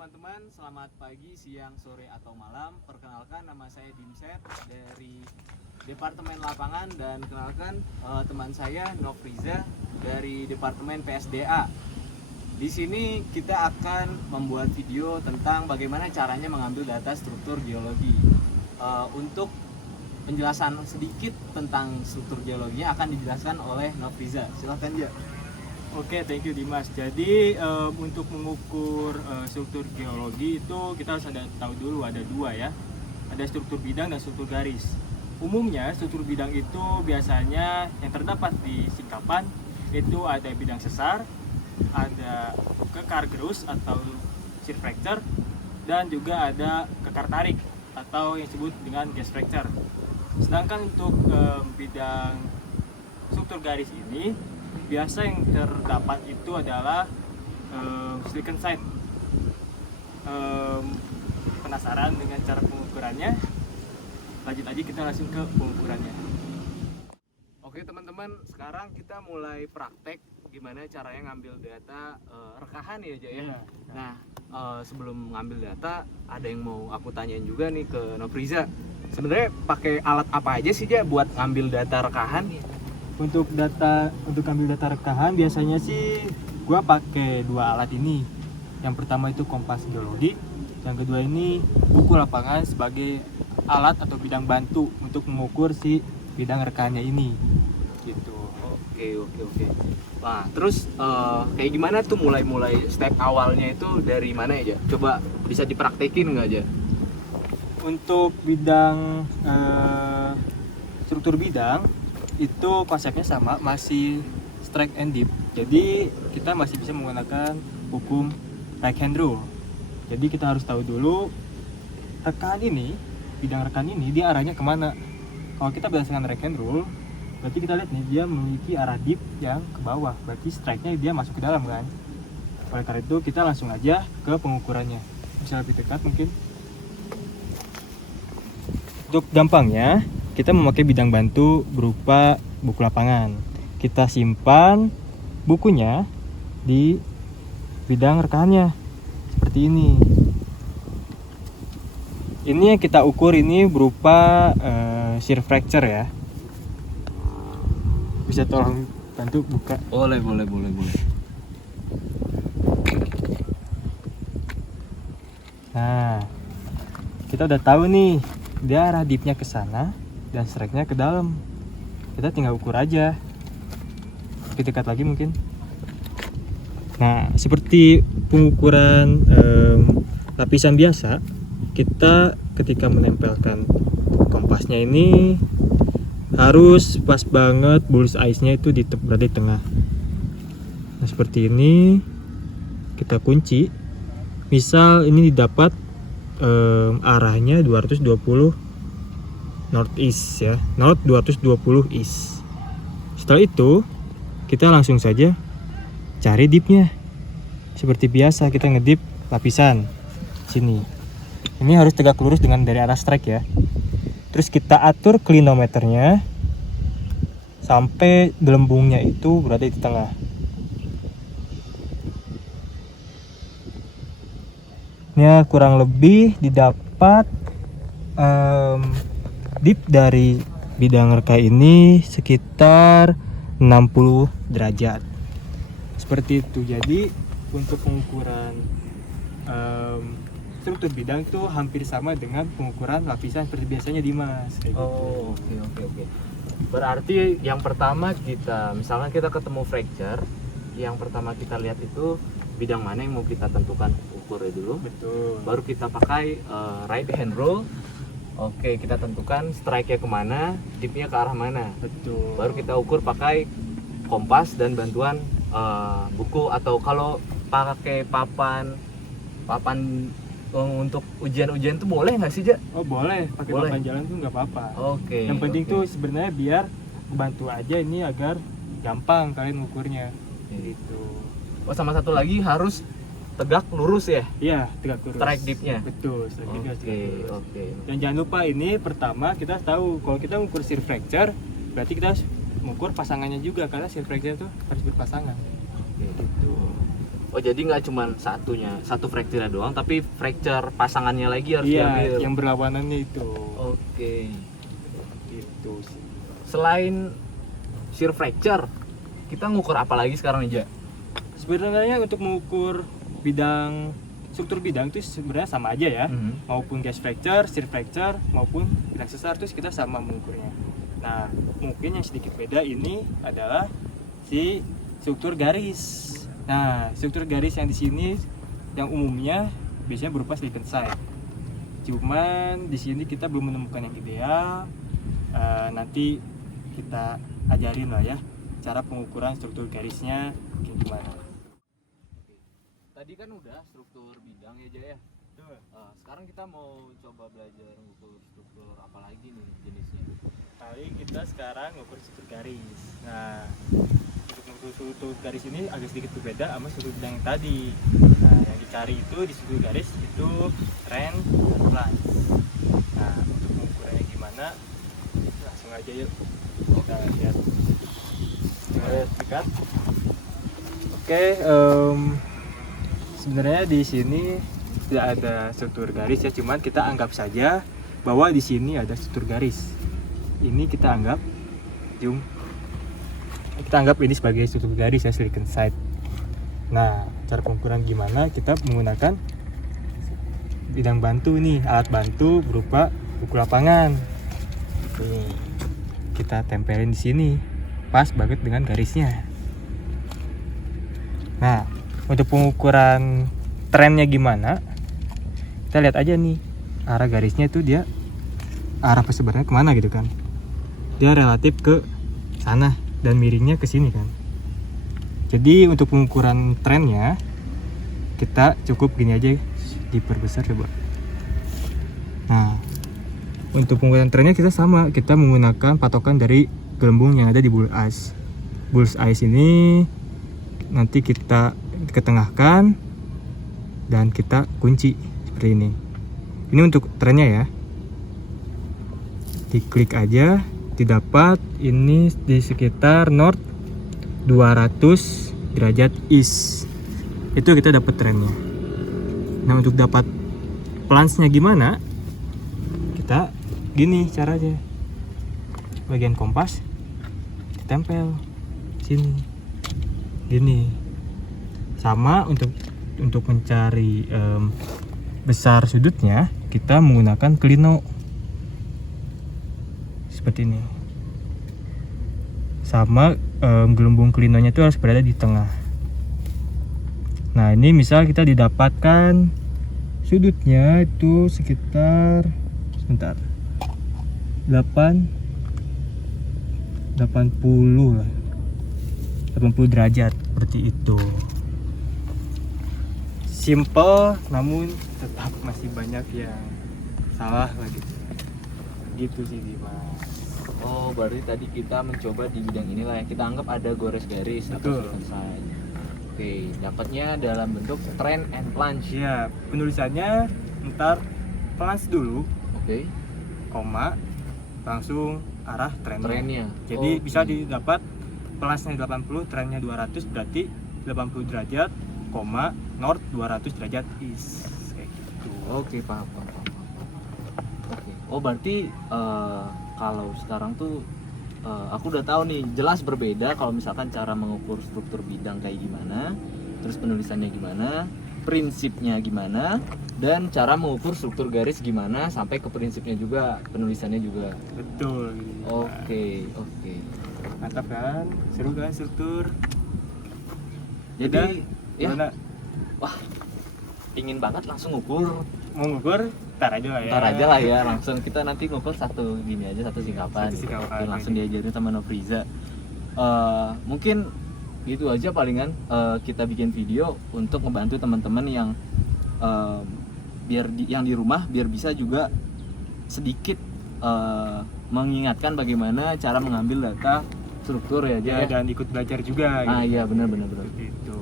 teman-teman, selamat pagi, siang, sore, atau malam. Perkenalkan, nama saya Dimset dari Departemen Lapangan, dan kenalkan teman saya Nofriza dari Departemen PSDA. Di sini kita akan membuat video tentang bagaimana caranya mengambil data struktur geologi. Untuk penjelasan sedikit tentang struktur geologinya akan dijelaskan oleh Nofriza. Silahkan dia. Oke, thank you Dimas. Jadi untuk mengukur struktur geologi itu kita harus tahu dulu ada dua ya. Ada struktur bidang dan struktur garis. Umumnya struktur bidang itu biasanya yang terdapat di singkapan itu ada bidang sesar, ada kekar gerus atau shear fracture, dan juga ada kekar tarik atau yang disebut dengan gas fracture. Sedangkan untuk bidang struktur garis ini biasa yang terdapat itu adalah silicon-side. Penasaran dengan cara pengukurannya? Lanjut aja, kita langsung ke pengukurannya. Oke teman-teman, sekarang kita mulai praktek gimana caranya ngambil data rekahan ya Jaya. Iya. Nah, sebelum ngambil data, ada yang mau aku tanyain juga nih ke Nofriza. Sebenarnya pakai alat apa aja sih Jaya buat ngambil data rekahan? Untuk ambil data rekahan biasanya sih gua pakai dua alat ini. Yang pertama itu kompas geologi, yang kedua ini buku lapangan sebagai alat atau bidang bantu untuk mengukur si bidang rekahannya ini. Gitu. Oke. Nah, terus kayak gimana tuh mulai step awalnya itu dari mana aja? Coba bisa dipraktekin nggak aja? Untuk bidang struktur bidang itu konsepnya sama, masih strike and dip. Jadi kita masih bisa menggunakan hukum right hand rule. Jadi kita harus tahu dulu rekahan ini, bidang rekahan ini dia arahnya kemana. Kalau kita berdasarkan right hand rule, berarti kita lihat nih dia memiliki arah dip yang ke bawah. Berarti strike-nya dia masuk ke dalam kan. Oleh karena itu kita langsung aja ke pengukurannya. Bisa lebih dekat mungkin. Untuk gampangnya, kita memakai bidang bantu berupa buku lapangan. Kita simpan bukunya di bidang rekahannya seperti ini. Ini yang kita ukur ini berupa shear fracture ya. Bisa tolong bantu buka? Boleh. Nah, kita udah tahu nih dia arah dipnya ke sana dan strike-nya ke dalam. Kita tinggal ukur aja. Lebih dekat lagi mungkin. Nah, seperti pengukuran lapisan biasa, kita ketika menempelkan kompasnya ini harus pas banget bull's eye-nya itu berada di tengah. Nah, seperti ini kita kunci. Misal ini didapat arahnya 220 northeast ya, north 220 east. Setelah itu kita langsung saja cari dipnya. Seperti biasa kita ngedip lapisan sini. Ini harus tegak lurus dengan dari arah strike ya. Terus kita atur klinometernya sampai gelembungnya itu berada di tengah. Ini kurang lebih didapat dip dari bidang reka ini sekitar 60 derajat. Seperti itu. Jadi untuk pengukuran struktur bidang itu hampir sama dengan pengukuran lapisan seperti biasanya Dimas. Oh, oke. Berarti yang pertama misalnya kita ketemu fracture, yang pertama kita lihat itu bidang mana yang mau kita tentukan ukurnya dulu. Betul. Baru kita pakai right hand rule. Oke, kita tentukan strike-nya kemana, dipnya ke arah mana. Betul. Baru kita ukur pakai kompas dan bantuan buku, atau kalau pakai papan untuk ujian-ujian tuh boleh nggak sih, Ja? Oh boleh, pakai Boleh. papan jalan tuh nggak apa-apa. Oke. Yang penting tuh sebenarnya biar bantu aja ini agar gampang kalian ngukurnya. Gitu. Oh, sama satu lagi harus tegak lurus ya, Iya, tegak lurus. strike dipnya. Betul, strike dipnya harus tegak lurus. Oke. Dan jangan lupa ini pertama kita tahu kalau kita mengukur shear fracture, berarti kita harus mengukur pasangannya juga karena shear fracture itu harus berpasangan. Oke. Gitu. Oh jadi nggak cuma satu fracture doang, tapi fracture pasangannya lagi harus Iya, diambil. yang berlawanannya itu. Oke. Gitu sih. Selain shear fracture, kita ngukur apa lagi sekarang nih, Ja? Sebenarnya untuk mengukur struktur bidang itu sebenarnya sama aja ya. Maupun gas fracture, shear fracture, maupun bidang sesar itu kita sama mengukurnya. Nah, mungkin yang sedikit beda ini adalah si struktur garis. Nah, struktur garis yang di sini yang umumnya biasanya berupa silicon side. Cuman di sini kita belum menemukan yang ideal. Nanti kita ajarin lah ya cara pengukuran struktur garisnya kayak gimana. Tadi kan udah struktur bidang ya, Ja ya. Sekarang kita mau coba belajar ngukur struktur apa lagi nih jenisnya. Paling kita sekarang ngukur struktur garis. Nah, untuk mengukur struktur garis ini agak sedikit berbeda sama struktur bidang yang tadi. Nah, yang dicari itu di struktur garis itu trend dan plunge. Nah, untuk mengukurannya gimana? Langsung aja yuk kita lihat. Dekat. Oke, sebenarnya di sini tidak ada struktur garis ya, cuman kita anggap saja bahwa di sini ada struktur garis. Ini kita anggap ini sebagai struktur garis ya, silicon side. Nah, cara pengukuran gimana? Kita menggunakan bidang bantu nih, alat bantu berupa buku lapangan. Nih, kita tempelin di sini, pas banget dengan garisnya. Nah, untuk pengukuran trennya gimana? Kita lihat aja nih, arah garisnya itu dia arah sebenarnya kemana gitu kan? Dia relatif ke sana dan miringnya ke sini kan. Jadi untuk pengukuran trennya kita cukup gini aja, diperbesar coba. Nah, untuk pengukuran trennya kita sama, kita menggunakan patokan dari gelembung yang ada di bull's eyes ini. Nanti kita ketengahkan dan kita kunci seperti ini. Ini untuk trennya ya. Diklik aja, didapat ini di sekitar north 200 derajat east. Itu kita dapat trennya. Nah, untuk dapat plunge-nya gimana? Kita gini caranya. Bagian kompas ditempel sini. Gini. Sama untuk mencari besar sudutnya, kita menggunakan klino. Seperti ini. Sama gelembung klinonya itu harus berada di tengah. Nah, ini misal kita didapatkan sudutnya itu sekitar 80 lah. 80 derajat seperti itu. Simple namun tetap masih banyak yang salah lagi. Gitu sih Dimas. Oh, berarti tadi kita mencoba di bidang inilah ya. Kita anggap ada gores garis atau Betul. silicon side. Oke, dapatnya dalam bentuk trend and plunge. Ya, penulisannya ntar plunge dulu, Oke. koma, langsung arah trennya. Trennya. Jadi Oke. bisa didapat plunge-nya 80, trennya 200, berarti 80 derajat, koma, north 200 derajat east. Kayak gitu. Oke, paham. Oke. Oh, berarti kalau sekarang tuh aku udah tahu nih, jelas berbeda kalau misalkan cara mengukur struktur bidang kayak gimana, terus penulisannya gimana, prinsipnya gimana, dan cara mengukur struktur garis gimana, sampai ke prinsipnya juga, penulisannya juga. Betul. Oke. Mantap kan? Seru kan struktur? Jadi ya, Gimana? wah, ingin banget langsung ngukur. Mau ngukur? Ntar aja lah ya. Ntar aja lah ya, langsung kita nanti ngukur satu gini aja, satu singkapan. Satu singkapan. Oke, langsung diajarin sama Nofriza. Mungkin gitu aja palingan kita bikin video untuk ngebantu teman-teman yang yang di rumah biar bisa juga sedikit mengingatkan bagaimana cara mengambil data struktur ya, Ya, dan ikut belajar juga. Ah gitu. iya, benar. Gitu.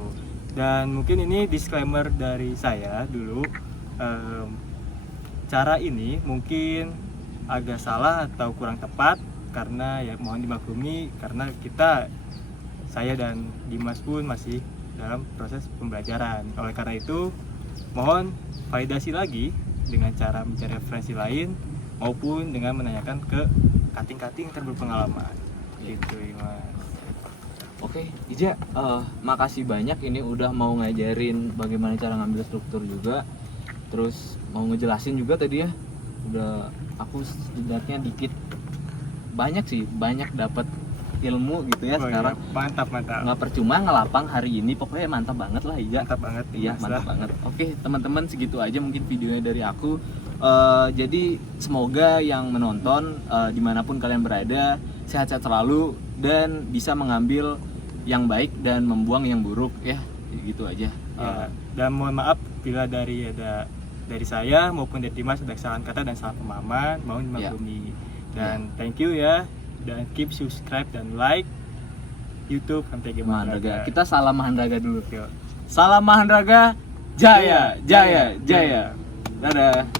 Dan mungkin ini disclaimer dari saya dulu. Cara ini mungkin agak salah atau kurang tepat, karena ya mohon dimaklumi karena saya dan Dimas pun masih dalam proses pembelajaran. Oleh karena itu, mohon validasi lagi dengan cara mencari referensi lain maupun dengan menanyakan ke kating-kating yang berpengalaman. Gitu, Mas. Oke, Ija, makasih banyak ini udah mau ngajarin bagaimana cara ngambil struktur juga. Terus mau ngejelasin juga tadi ya. Udah aku setidaknya dikit banyak dapat ilmu gitu ya sekarang. Iya. Mantap. Nggak percuma ngelapang hari ini, pokoknya mantap banget lah Ija. Mantap banget. Iya, Mas. mantap banget. Oke, teman-teman, segitu aja mungkin videonya dari aku. Jadi semoga yang menonton dimanapun kalian berada sehat-sehat selalu dan bisa mengambil yang baik dan membuang yang buruk ya. Gitu aja. Ya, dan mohon maaf bila dari saya maupun dari Dimas ada kesalahan kata dan salah pemahaman, mohon dimaklumi. Dan thank you ya, dan keep subscribe dan like YouTube MTG Mahandraga. Kita salam Mahandraga dulu. Yuk. Salam Mahandraga, jaya. Dadah.